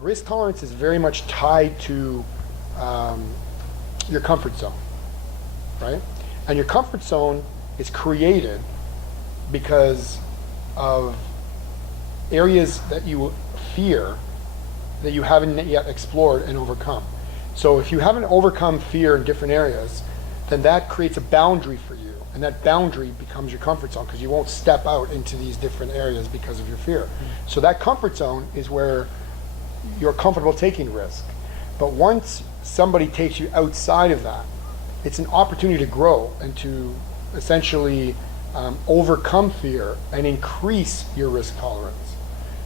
Risk tolerance is very much tied to your comfort zone, right? And your comfort zone is created because of areas that you fear that you haven't yet explored and overcome. So if you haven't overcome fear in different areas, then that creates a boundary for you, and that boundary becomes your comfort zone because you won't step out into these different areas because of your fear. So that comfort zone is where you're comfortable taking risk. But once somebody takes you outside of that, it's an opportunity to grow and to essentially overcome fear and increase your risk tolerance.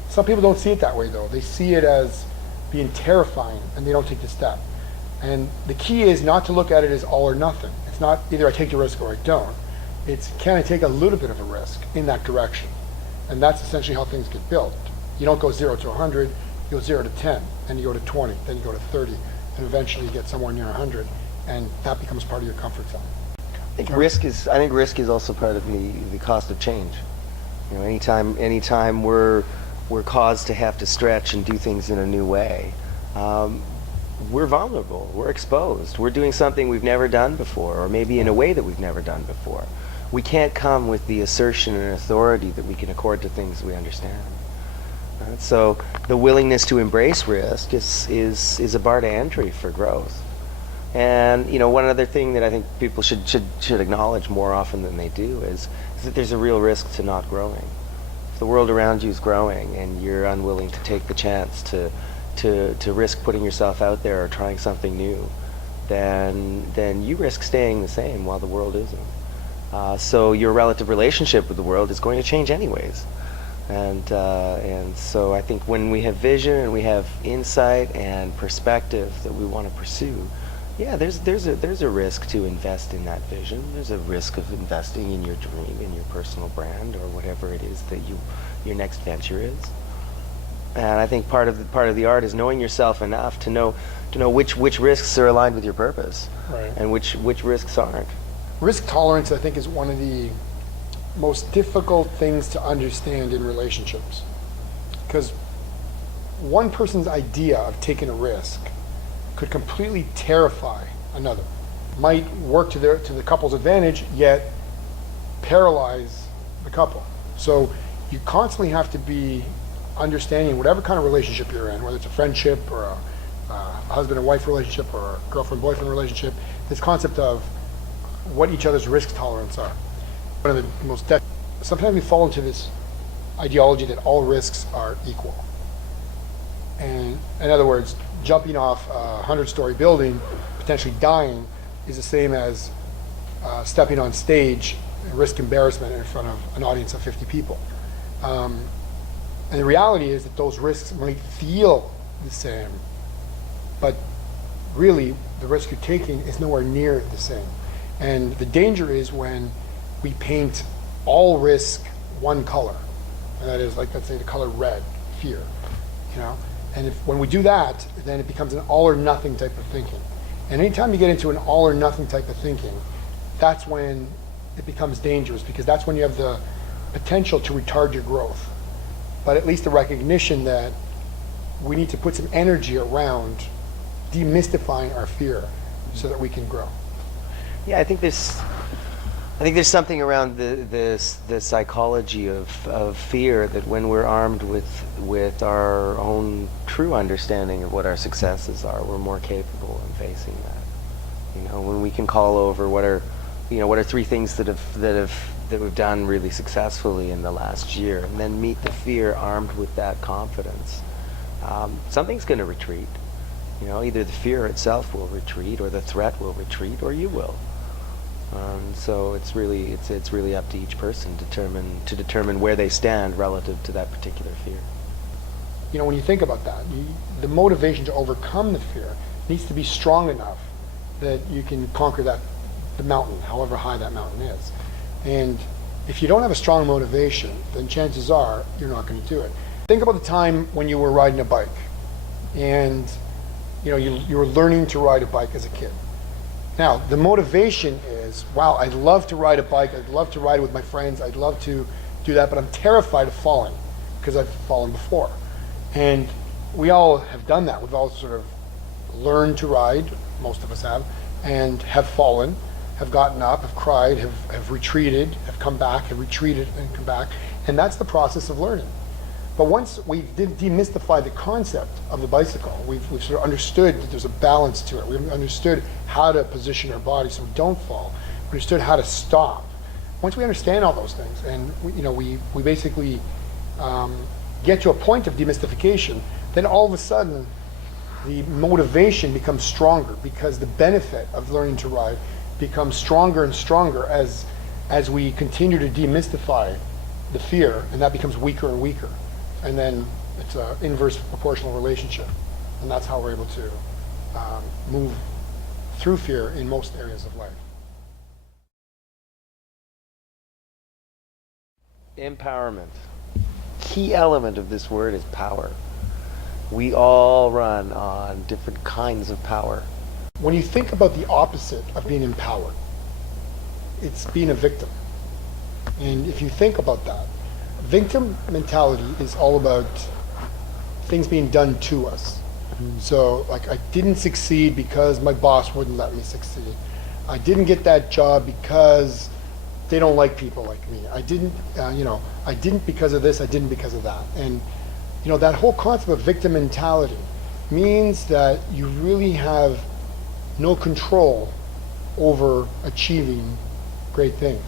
Some people don't see it that way though. They see it as being terrifying and they don't take the step. And the key is not to look at it as all or nothing. It's not either I take the risk or I don't. It's can I take a little bit of a risk in that direction? And that's essentially how things get built. You don't go 0 to 100, you go 0 to 10, and you go to 20, then you go to 30, and eventually you get somewhere near 100, and that becomes part of your comfort zone. I think risk is also part of the cost of change. You know, anytime we're caused to have to stretch and do things in a new way, we're vulnerable, we're exposed, we're doing something we've never done before, or maybe in a way that we've never done before. We can't come with the assertion and authority that we can accord to things we understand. Right? So the willingness to embrace risk is a bar to entry for growth. And you know, one other thing that I think people should acknowledge more often than they do is that there's a real risk to not growing. If the world around you is growing and you're unwilling to take the chance to risk putting yourself out there or trying something new, then you risk staying the same while the world isn't. So your relative relationship with the world is going to change anyways. And so I think when we have vision and we have insight and perspective that we want to pursue, yeah, there's a risk to invest in that vision. There's a risk of investing in your dream, in your personal brand, or whatever it is that your next venture is. And I think part of the art is knowing yourself enough to know which risks are aligned with your purpose, right, and which risks aren't. Risk tolerance, I think, is one of the most difficult things to understand in relationships, because one person's idea of taking a risk could completely terrify another. Might work to the couple's advantage, yet paralyze the couple. So you constantly have to be understanding whatever kind of relationship you're in, whether it's a friendship or a husband and wife relationship or a girlfriend-boyfriend relationship, this concept of what each other's risk tolerance are. One of the most sometimes we fall into this ideology that all risks are equal. And in other words, jumping off a 100-story building, potentially dying, is the same as stepping on stage and risk embarrassment in front of an audience of 50 people. And the reality is that those risks might feel the same, but really the risk you're taking is nowhere near the same. And the danger is when we paint all risk one color, and that is, like, let's say the color red, fear, you know? And when we do that, then it becomes an all or nothing type of thinking. And anytime you get into an all or nothing type of thinking, that's when it becomes dangerous, because that's when you have the potential to retard your growth. But at least the recognition that we need to put some energy around demystifying our fear so that we can grow. Yeah, I think there's something around the psychology of fear, that when we're armed with our own true understanding of what our successes are, we're more capable in facing that. You know, when we can call over what are three things that we've done really successfully in the last year, and then meet the fear armed with that confidence, something's going to retreat. You know, either the fear itself will retreat, or the threat will retreat, or you will. So it's really up to each person to determine where they stand relative to that particular fear. You know, when you think about that, the motivation to overcome the fear needs to be strong enough that you can conquer the mountain, however high that mountain is. And if you don't have a strong motivation, then chances are you're not going to do it. Think about the time when you were riding a bike, and you were learning to ride a bike as a kid. Now, the motivation is, wow, I'd love to ride a bike, I'd love to ride with my friends, I'd love to do that, but I'm terrified of falling because I've fallen before. And we all have done that. We've all sort of learned to ride, most of us have, and have fallen, have gotten up, have cried, have retreated, have come back, have retreated and come back. And that's the process of learning. But once we've demystified the concept of the bicycle, we've sort of understood that there's a balance to it. We've understood how to position our body so we don't fall. We understood how to stop. Once we understand all those things, and we basically get to a point of demystification, then all of a sudden the motivation becomes stronger, because the benefit of learning to ride becomes stronger and stronger as we continue to demystify the fear, and that becomes weaker and weaker. And then it's an inverse proportional relationship. And that's how we're able to move through fear in most areas of life. Empowerment. Key element of this word is power. We all run on different kinds of power. When you think about the opposite of being empowered, it's being a victim. And if you think about that, victim mentality is all about things being done to us. So, like, I didn't succeed because my boss wouldn't let me succeed. I didn't get that job because they don't like people like me. I didn't because of this, I didn't because of that. And, that whole concept of victim mentality means that you really have no control over achieving great things.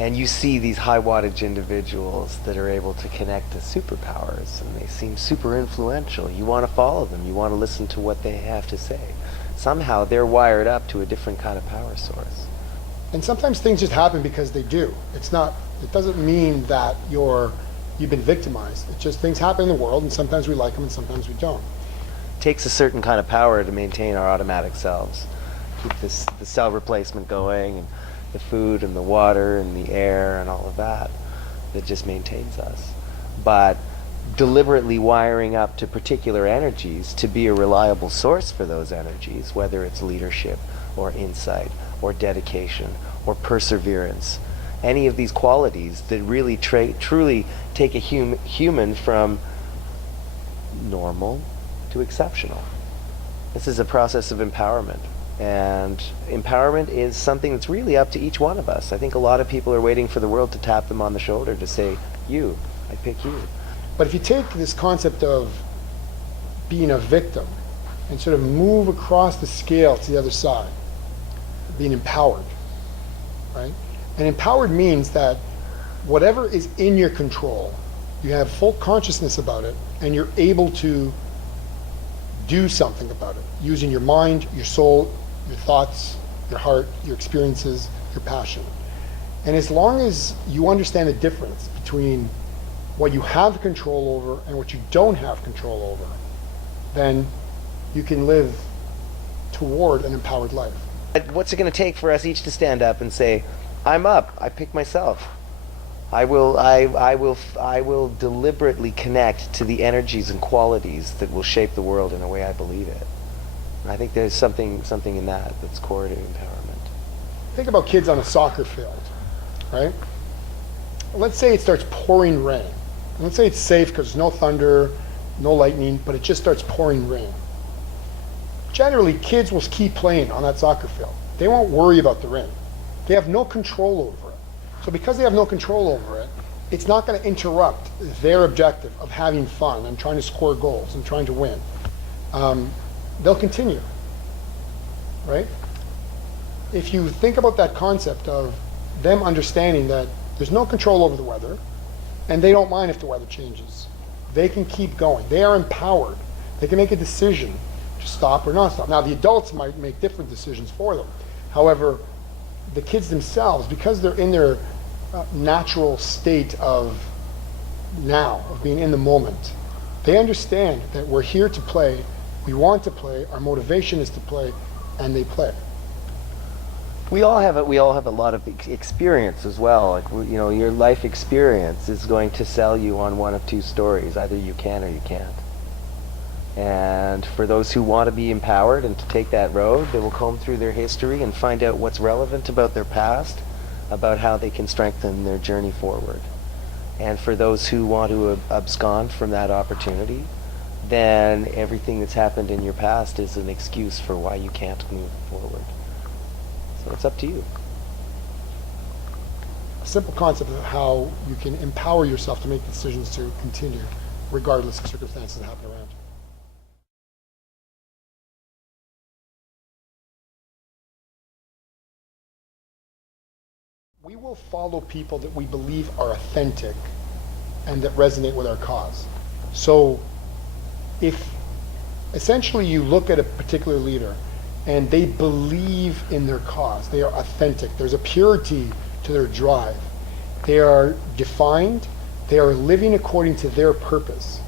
And you see these high wattage individuals that are able to connect to superpowers, and they seem super influential. You want to follow them. You want to listen to what they have to say. Somehow they're wired up to a different kind of power source. And sometimes things just happen because they do. It doesn't mean that you've been victimized. It's just things happen in the world, and sometimes we like them and sometimes we don't. It takes a certain kind of power to maintain our automatic selves. Keep the cell replacement going, and the food and the water and the air and all of that just maintains us. But deliberately wiring up to particular energies to be a reliable source for those energies, whether it's leadership or insight or dedication or perseverance, any of these qualities that really truly take a human from normal to exceptional. This is a process of empowerment. And empowerment is something that's really up to each one of us. I think a lot of people are waiting for the world to tap them on the shoulder to say, you, I pick you. But if you take this concept of being a victim and sort of move across the scale to the other side, being empowered, right? And empowered means that whatever is in your control, you have full consciousness about it, and you're able to do something about it, using your mind, your soul, your thoughts, your heart, your experiences, your passion. And as long as you understand the difference between what you have control over and what you don't have control over, then you can live toward an empowered life. What's it going to take for us each to stand up and say, I'm up, I pick myself. I will deliberately connect to the energies and qualities that will shape the world in a way I believe it. And I think there's something in that that's core to empowerment. Think about kids on a soccer field, right? Let's say it starts pouring rain. Let's say it's safe because there's no thunder, no lightning, but it just starts pouring rain. Generally, kids will keep playing on that soccer field. They won't worry about the rain. They have no control over it. So because they have no control over it, it's not going to interrupt their objective of having fun and trying to score goals and trying to win. They'll continue, right? If you think about that concept of them understanding that there's no control over the weather, and they don't mind if the weather changes, they can keep going. They are empowered. They can make a decision to stop or not stop. Now, the adults might make different decisions for them. However, the kids themselves, because they're in their natural state of now, of being in the moment, they understand that we're here to play, we want to play, our motivation is to play, and they play. We all have a lot of experience as well. Like, your life experience is going to sell you on one of two stories. Either you can or you can't. And for those who want to be empowered and to take that road, they will comb through their history and find out what's relevant about their past, about how they can strengthen their journey forward. And for those who want to abscond from that opportunity, then everything that's happened in your past is an excuse for why you can't move forward. So it's up to you. A simple concept of how you can empower yourself to make decisions to continue regardless of circumstances that happen around you. We will follow people that we believe are authentic and that resonate with our cause. So if essentially you look at a particular leader and they believe in their cause, they are authentic, there's a purity to their drive, they are defined, they are living according to their purpose.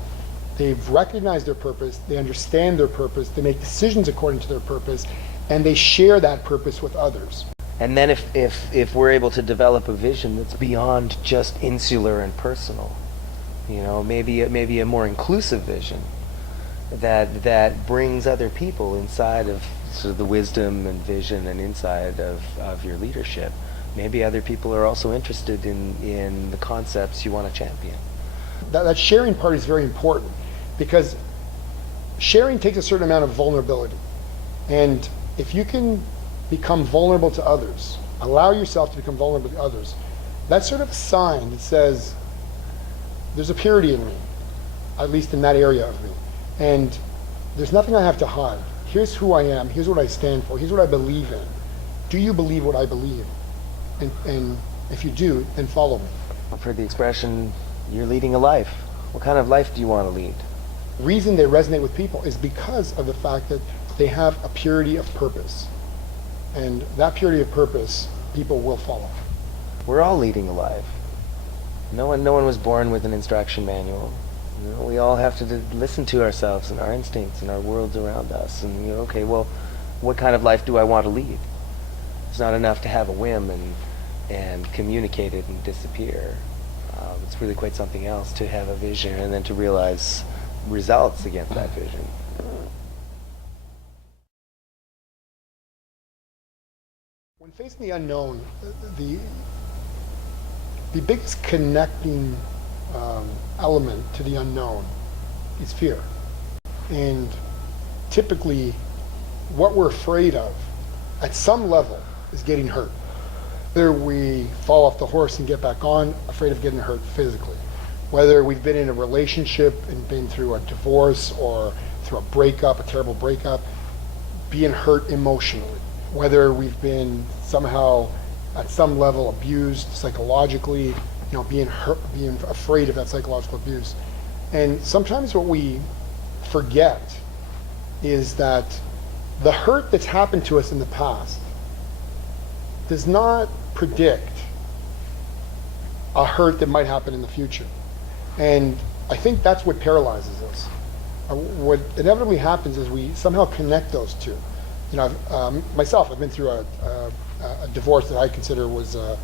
They've recognized their purpose, they understand their purpose, they make decisions according to their purpose, and they share that purpose with others. And then if we're able to develop a vision that's beyond just insular and personal, maybe a more inclusive vision that brings other people inside of sort of the wisdom and vision and insight of your leadership. Maybe other people are also interested in the concepts you want to champion. That sharing part is very important, because sharing takes a certain amount of vulnerability. And if you can become vulnerable to others, allow yourself to become vulnerable to others, that's sort of a sign that says there's a purity in me, at least in that area of me. And there's nothing I have to hide. Here's who I am, here's what I stand for, here's what I believe in. Do you believe what I believe? And if you do, then follow me. I've heard the expression, you're leading a life. What kind of life do you want to lead? The reason they resonate with people is because of the fact that they have a purity of purpose. And that purity of purpose, people will follow. We're all leading a life. No one was born with an instruction manual. We all have to listen to ourselves and our instincts and our worlds around us. And okay, well, what kind of life do I want to lead? It's not enough to have a whim and communicate it and disappear. It's really quite something else to have a vision and then to realize results against that vision. When facing the unknown, the biggest connecting element to the unknown is fear. And typically, what we're afraid of, at some level, is getting hurt. Whether we fall off the horse and get back on, afraid of getting hurt physically. Whether we've been in a relationship and been through a divorce or through a breakup, a terrible breakup, being hurt emotionally. Whether we've been somehow at some level abused psychologically, being hurt, being afraid of that psychological abuse. And sometimes what we forget is that the hurt that's happened to us in the past does not predict a hurt that might happen in the future. And I think that's what paralyzes us. What inevitably happens is we somehow connect those two. Myself, I've been through a divorce that I consider was a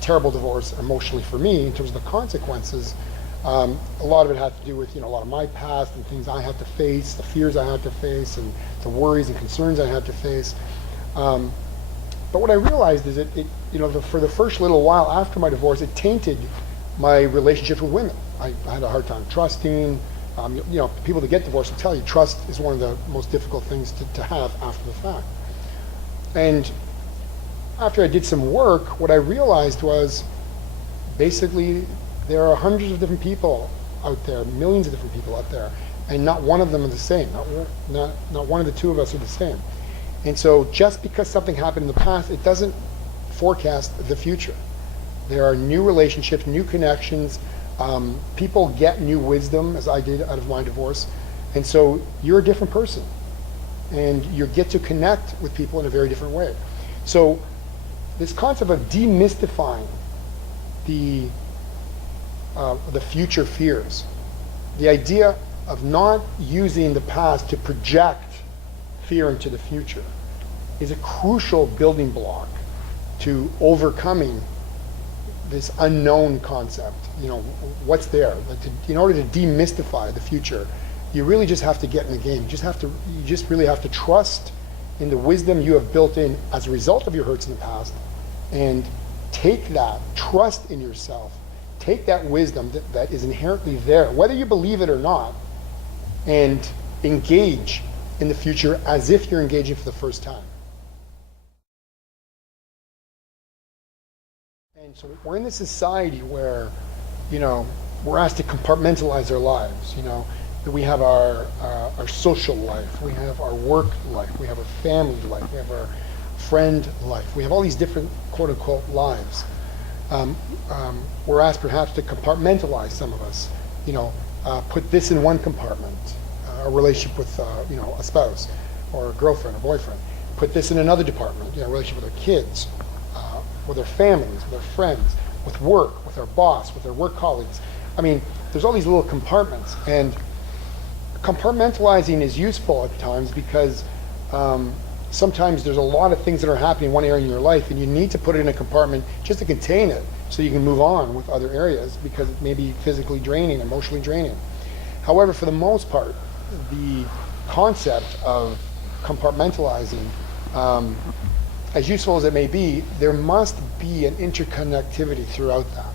terrible divorce emotionally for me in terms of the consequences. A lot of it had to do with a lot of my past and things I had to face, the fears I had to face, and the worries and concerns I had to face. But what I realized is for the first little while after my divorce, it tainted my relationships with women. I had a hard time trusting. People that get divorced will tell you trust is one of the most difficult things to have after the fact. And after I did some work, what I realized was basically there are hundreds of different people out there, millions of different people out there, and not one of them are the same. Not one of the two of us are the same. And so just because something happened in the past, it doesn't forecast the future. There are new relationships, new connections. People get new wisdom, as I did out of my divorce. And so you're a different person. And you get to connect with people in a very different way. So this concept of demystifying the future fears, the idea of not using the past to project fear into the future, is a crucial building block to overcoming this unknown concept. What's there? In order to demystify the future, you really just have to get in the game. You just really have to trust in the wisdom you have built in as a result of your hurts in the past, and take that trust in yourself, take that wisdom that is inherently there, whether you believe it or not, and engage in the future as if you're engaging for the first time. And so we're in this society where, we're asked to compartmentalize our lives, that we have our social life, we have our work life, we have our family life, we have our friend life, we have all these different quote-unquote lives. We're asked perhaps to compartmentalize some of us, put this in one compartment, a relationship with a spouse or a girlfriend or boyfriend, put this in another department, a relationship with our kids, with our families, with our friends, with work, with our boss, with our work colleagues. There's all these little compartments, and compartmentalizing is useful at times because sometimes there's a lot of things that are happening in one area in your life, and you need to put it in a compartment just to contain it so you can move on with other areas because it may be physically draining, emotionally draining. However, for the most part, the concept of compartmentalizing, as useful as it may be, there must be an interconnectivity throughout that.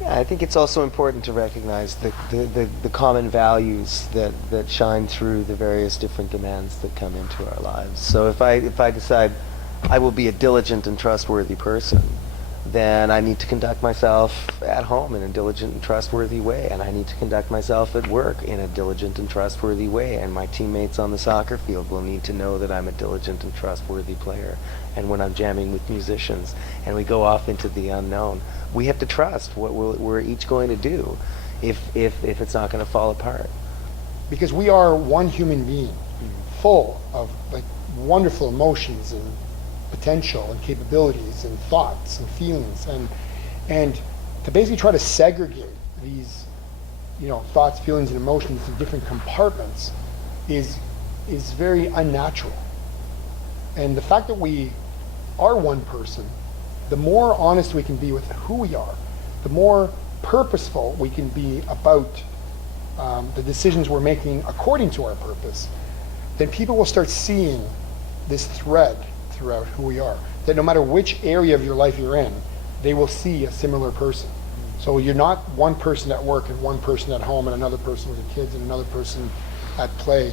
Yeah, I think it's also important to recognize the common values that shine through the various different demands that come into our lives. So if I decide I will be a diligent and trustworthy person, then I need to conduct myself at home in a diligent and trustworthy way, and I need to conduct myself at work in a diligent and trustworthy way, and my teammates on the soccer field will need to know that I'm a diligent and trustworthy player. And when I'm jamming with musicians and we go off into the unknown, we have to trust what we're each going to do if it's not going to fall apart. Because we are one human being, full of wonderful emotions and potential and capabilities and thoughts and feelings, and to basically try to segregate these thoughts, feelings, and emotions in different compartments is very unnatural. And the fact that we are one person, the more honest we can be with who we are, the more purposeful we can be about the decisions we're making according to our purpose, then people will start seeing this thread throughout who we are. That no matter which area of your life you're in, they will see a similar person. So you're not one person at work and one person at home and another person with your kids and another person at play.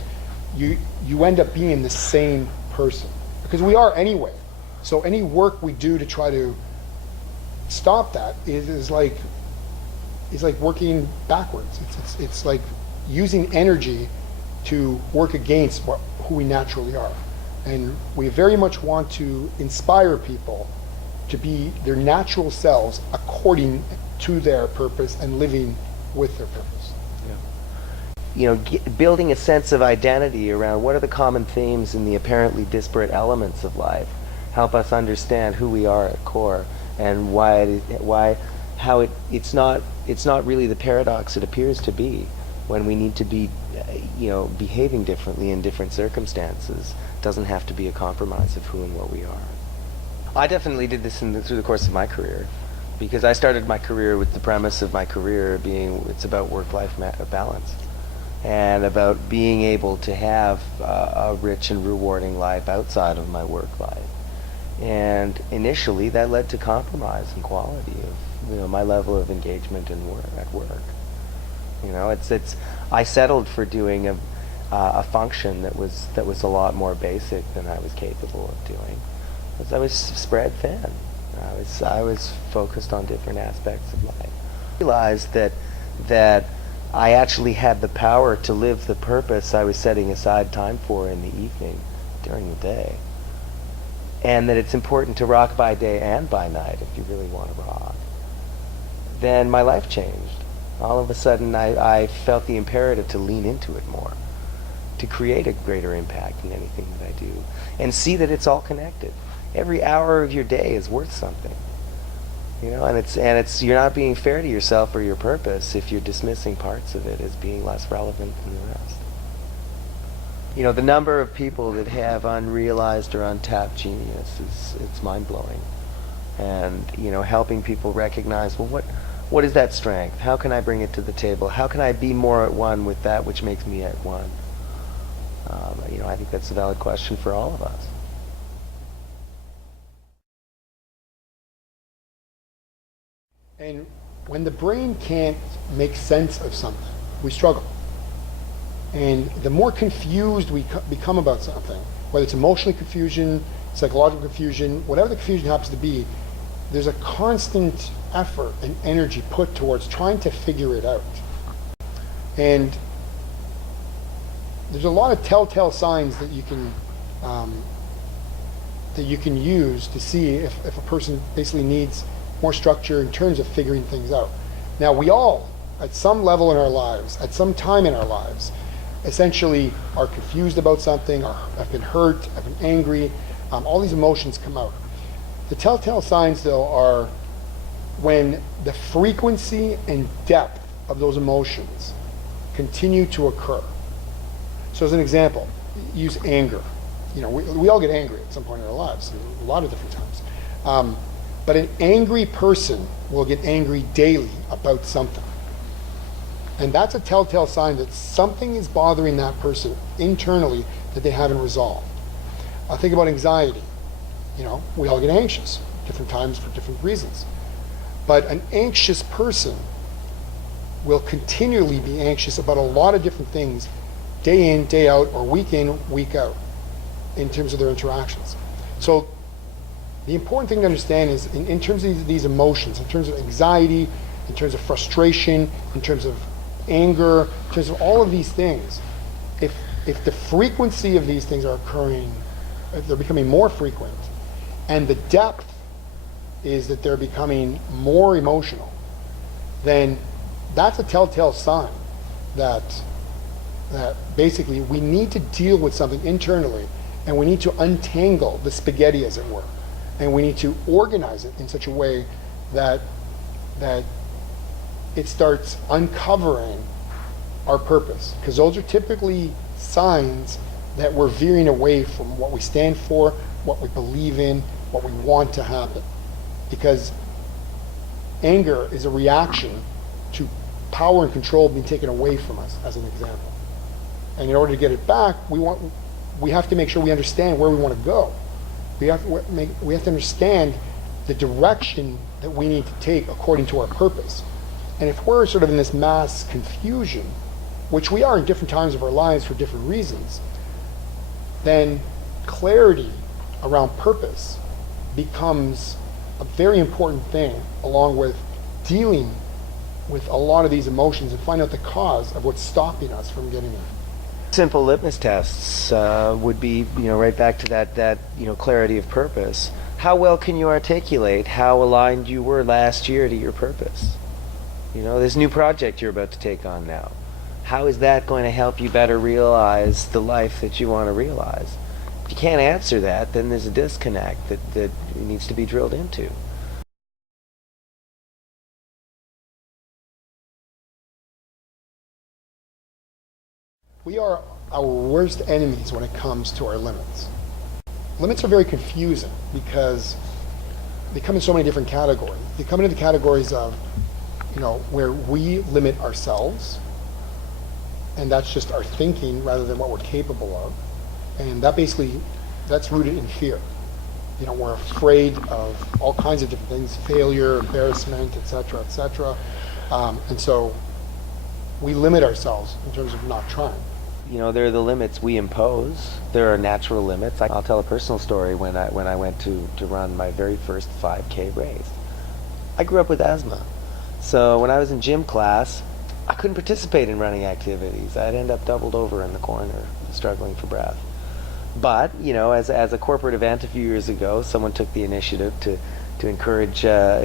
You end up being the same person. Because we are anyway. So any work we do to try to stop that is like working backwards. It's like using energy to work against who we naturally are. And we very much want to inspire people to be their natural selves according to their purpose and living with their purpose. Building a sense of identity around what are the common themes in the apparently disparate elements of life help us understand who we are at core and it's not really the paradox it appears to be when we need to be behaving differently in different circumstances. Doesn't have to be a compromise of who and what we are. I definitely did this through the course of my career, because I started my career with the premise of my career being it's about work-life balance and about being able to have a rich and rewarding life outside of my work life. And initially that led to compromise in quality of my level of engagement in at work. I settled for doing a function that was a lot more basic than I was capable of doing, because I was spread thin. I was focused on different aspects of life. I realized that I actually had the power to live the purpose I was setting aside time for in the evening during the day, and that it's important to rock by day and by night if you really want to rock. Then my life changed. All of a sudden I felt the imperative to lean into it more, to create a greater impact in anything that I do, and see that it's all connected. Every hour of your day is worth something. And you're not being fair to yourself or your purpose if you're dismissing parts of it as being less relevant than the rest. The number of people that have unrealized or untapped genius it's mind-blowing. And helping people recognize, well, what is that strength? How can I bring it to the table? How can I be more at one with that which makes me at one? I think that's a valid question for all of us. And when the brain can't make sense of something, we struggle. And the more confused we become about something, whether it's emotional confusion, psychological confusion, whatever the confusion happens to be, there's a constant effort and energy put towards trying to figure it out. And there's a lot of telltale signs that you can use to see if a person basically needs more structure in terms of figuring things out. Now, we all, at some level in our lives, at some time in our lives, essentially are confused about something, or have been hurt, have been angry. All these emotions come out. The telltale signs, though, are when the frequency and depth of those emotions continue to occur. So as an example, use anger. You know, we all get angry at some point in our lives, a lot of different times. But an angry person will get angry daily about something. And that's a telltale sign that something is bothering that person internally that they haven't resolved. Think about anxiety. You know, we all get anxious, different times for different reasons. But an anxious person will continually be anxious about a lot of different things, day in, day out, or week in, week out, in terms of their interactions. So the important thing to understand is in terms of these emotions, in terms of anxiety, in terms of frustration, in terms of anger, in terms of all of these things, if the frequency of these things are occurring, if they're becoming more frequent, and the depth is that they're becoming more emotional, then that's a telltale sign that basically we need to deal with something internally, and we need to untangle the spaghetti, as it were, and we need to organize it in such a way that it starts uncovering our purpose, because those are typically signs that we're veering away from what we stand for, what we believe in, what we want to happen. Because anger is a reaction to power and control being taken away from us, as an example. And in order to get it back, we have to make sure we understand where we want to go. We have to understand the direction that we need to take according to our purpose. And if we're sort of in this mass confusion, which we are in different times of our lives for different reasons, then clarity around purpose becomes a very important thing, along with dealing with a lot of these emotions and find out the cause of what's stopping us from getting there. Simple litmus tests would be, right back to that clarity of purpose. How well can you articulate how aligned you were last year to your purpose? This new project you're about to take on now. How is that going to help you better realize the life that you want to realize? If you can't answer that, then there's a disconnect that needs to be drilled into. We are our worst enemies when it comes to our limits. Limits are very confusing because they come in so many different categories. They come into the categories of, where we limit ourselves, and that's just our thinking rather than what we're capable of. And that's rooted in fear. We're afraid of all kinds of different things, failure, embarrassment, etc., etc. And so we limit ourselves in terms of not trying. There are the limits we impose. There are natural limits. I'll tell a personal story when I went to run my very first 5K race. I grew up with asthma. So when I was in gym class, I couldn't participate in running activities. I'd end up doubled over in the corner, struggling for breath. But, as a corporate event a few years ago, someone took the initiative to encourage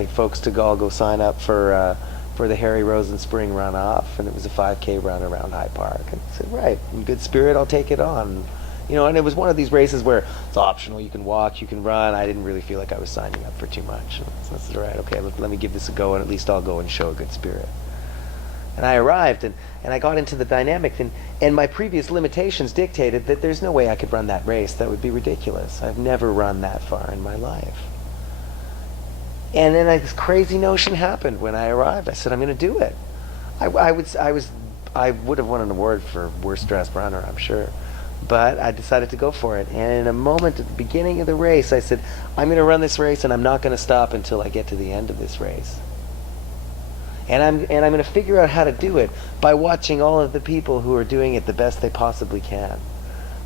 folks to all go sign up for the Harry Rosen Spring Runoff, and it was a 5K run around High Park. And I said, right, in good spirit, I'll take it on. And it was one of these races where it's optional. You can walk, you can run. I didn't really feel like I was signing up for too much. So I said, all right, okay, let me give this a go, and at least I'll go and show a good spirit. And I arrived, and I got into the dynamic, and my previous limitations dictated that there's no way I could run that race. That would be ridiculous. I've never run that far in my life. And then this crazy notion happened when I arrived. I said, I'm going to do it. I would have won an award for worst dressed runner, I'm sure. But I decided to go for it. And in a moment at the beginning of the race, I said, I'm going to run this race, and I'm not going to stop until I get to the end of this race. And I'm going to figure out how to do it by watching all of the people who are doing it the best they possibly can.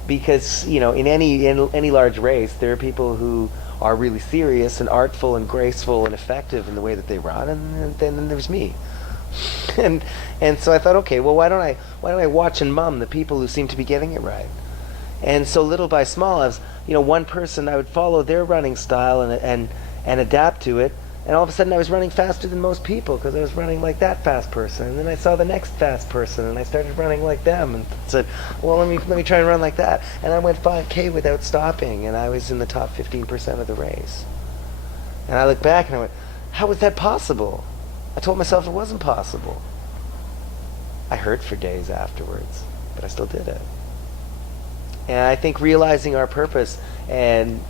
Because, you know, in any large race, there are people who are really serious and artful and graceful and effective in the way that they run, and then there's me. and so I thought, okay, well, why don't I watch and mum the people who seem to be getting it right? And so little by small, I was, you know, one person, I would follow their running style and adapt to it. And all of a sudden I was running faster than most people because I was running like that fast person. And then I saw the next fast person and I started running like them and said, well, let me try and run like that. And I went 5K without stopping and I was in the top 15% of the race. And I looked back and I went, how was that possible? I told myself it wasn't possible. I hurt for days afterwards, but I still did it. And I think realizing our purpose and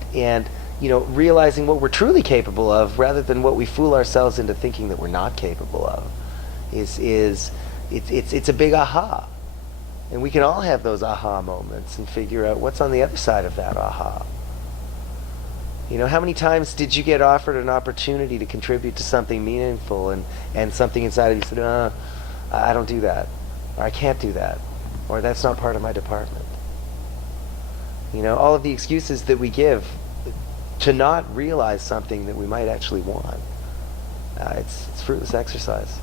you know, realizing what we're truly capable of rather than what we fool ourselves into thinking that we're not capable of it's a big aha. And we can all have those aha moments and figure out what's on the other side of that aha. You know, how many times did you get offered an opportunity to contribute to something meaningful and something inside of you said, I don't do that, or I can't do that, or that's not part of my department. You know, all of the excuses that we give to not realize something that we might actually want. It's fruitless exercise.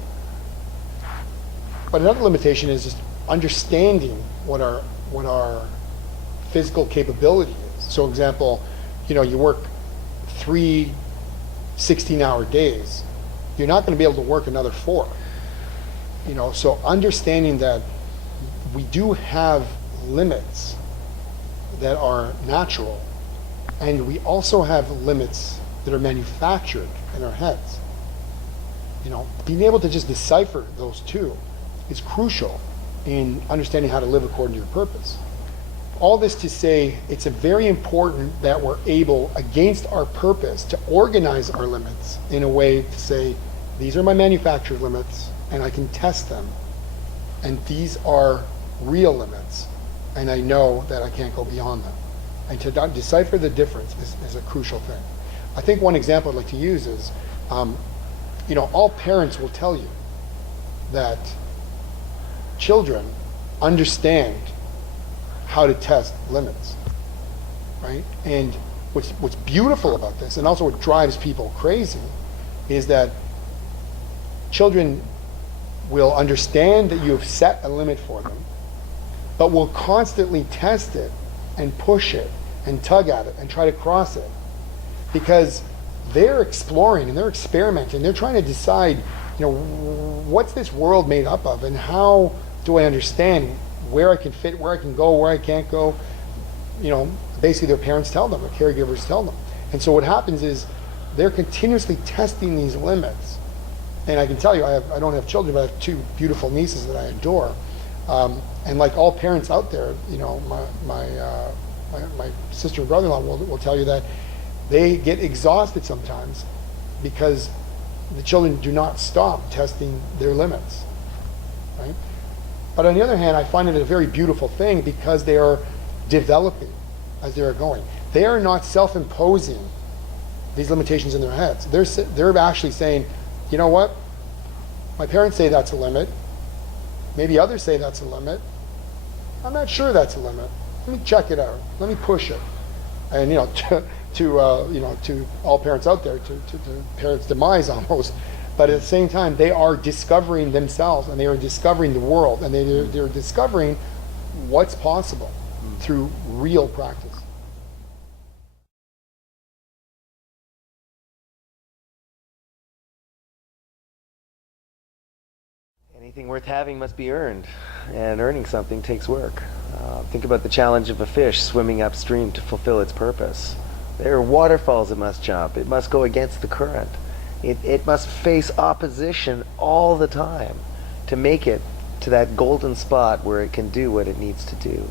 But another limitation is just understanding what our physical capability is. So, example, you know, you work 3 16-hour days. You're not going to be able to work another 4. You know, so understanding that we do have limits that are natural, and we also have limits that are manufactured in our heads. You know, being able to just decipher those two is crucial in understanding how to live according to your purpose. All this to say, it's very important that we're able, against our purpose, to organize our limits in a way to say, these are my manufactured limits, and I can test them, and these are real limits, and I know that I can't go beyond them. And to decipher the difference is a crucial thing. I think one example I'd like to use is, you know, all parents will tell you that children understand how to test limits, right? And what's beautiful about this, and also what drives people crazy, is that children will understand that you have set a limit for them, but will constantly test it and push it and tug at it and try to cross it, because they're exploring and they're experimenting. They're trying to decide, you know, what's this world made up of, and how do I understand where I can fit, where I can go, where I can't go. You know, basically their parents tell them, their caregivers tell them. And so what happens is they're continuously testing these limits. And I can tell you, I don't have children, but I have 2 beautiful nieces that I adore. And like all parents out there, you know, my sister and brother-in-law will tell you that they get exhausted sometimes because the children do not stop testing their limits, right? But on the other hand, I find it a very beautiful thing because they are developing as they are going. They are not self-imposing these limitations in their heads. They're actually saying, you know what? My parents say that's a limit. Maybe others say that's a limit. I'm not sure that's a limit. Let me check it out. Let me push it. And you know, to all parents out there, to parents' demise almost. But at the same time, they are discovering themselves, and they are discovering the world, and they're discovering what's possible through real practice. Anything worth having must be earned, and earning something takes work. Think about the challenge of a fish swimming upstream to fulfill its purpose. There are waterfalls it must jump. It must go against the current. It must face opposition all the time to make it to that golden spot where it can do what it needs to do.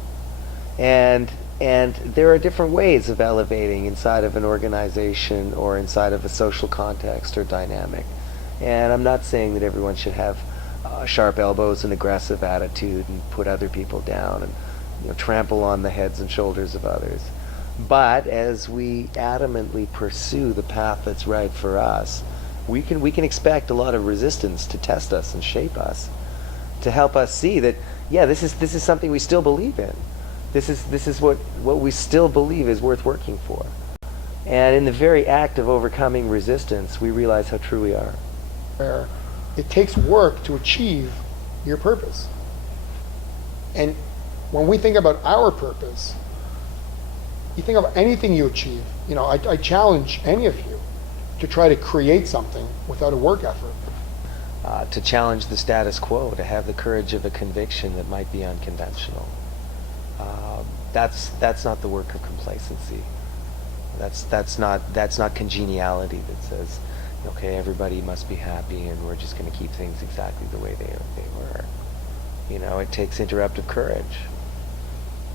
And there are different ways of elevating inside of an organization or inside of a social context or dynamic. And I'm not saying that everyone should have sharp elbows and aggressive attitude and put other people down and, you know, trample on the heads and shoulders of others. But as we adamantly pursue the path that's right for us, we can expect a lot of resistance to test us and shape us, to help us see that, yeah, this is something we still believe in. This is what we still believe is worth working for. And in the very act of overcoming resistance, we realize how true we are. Where it takes work to achieve your purpose. And when we think about our purpose, you think of anything you achieve. I challenge any of you to try to create something without a work effort. To challenge the status quo, to have the courage of a conviction that might be unconventional. That's not the work of complacency. That's not congeniality that says, okay, everybody must be happy and we're just going to keep things exactly the way they were. It takes interruptive courage.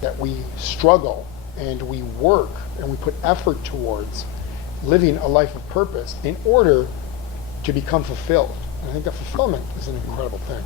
That we struggle and we work and we put effort towards living a life of purpose in order to become fulfilled. And I think that fulfillment is an incredible thing.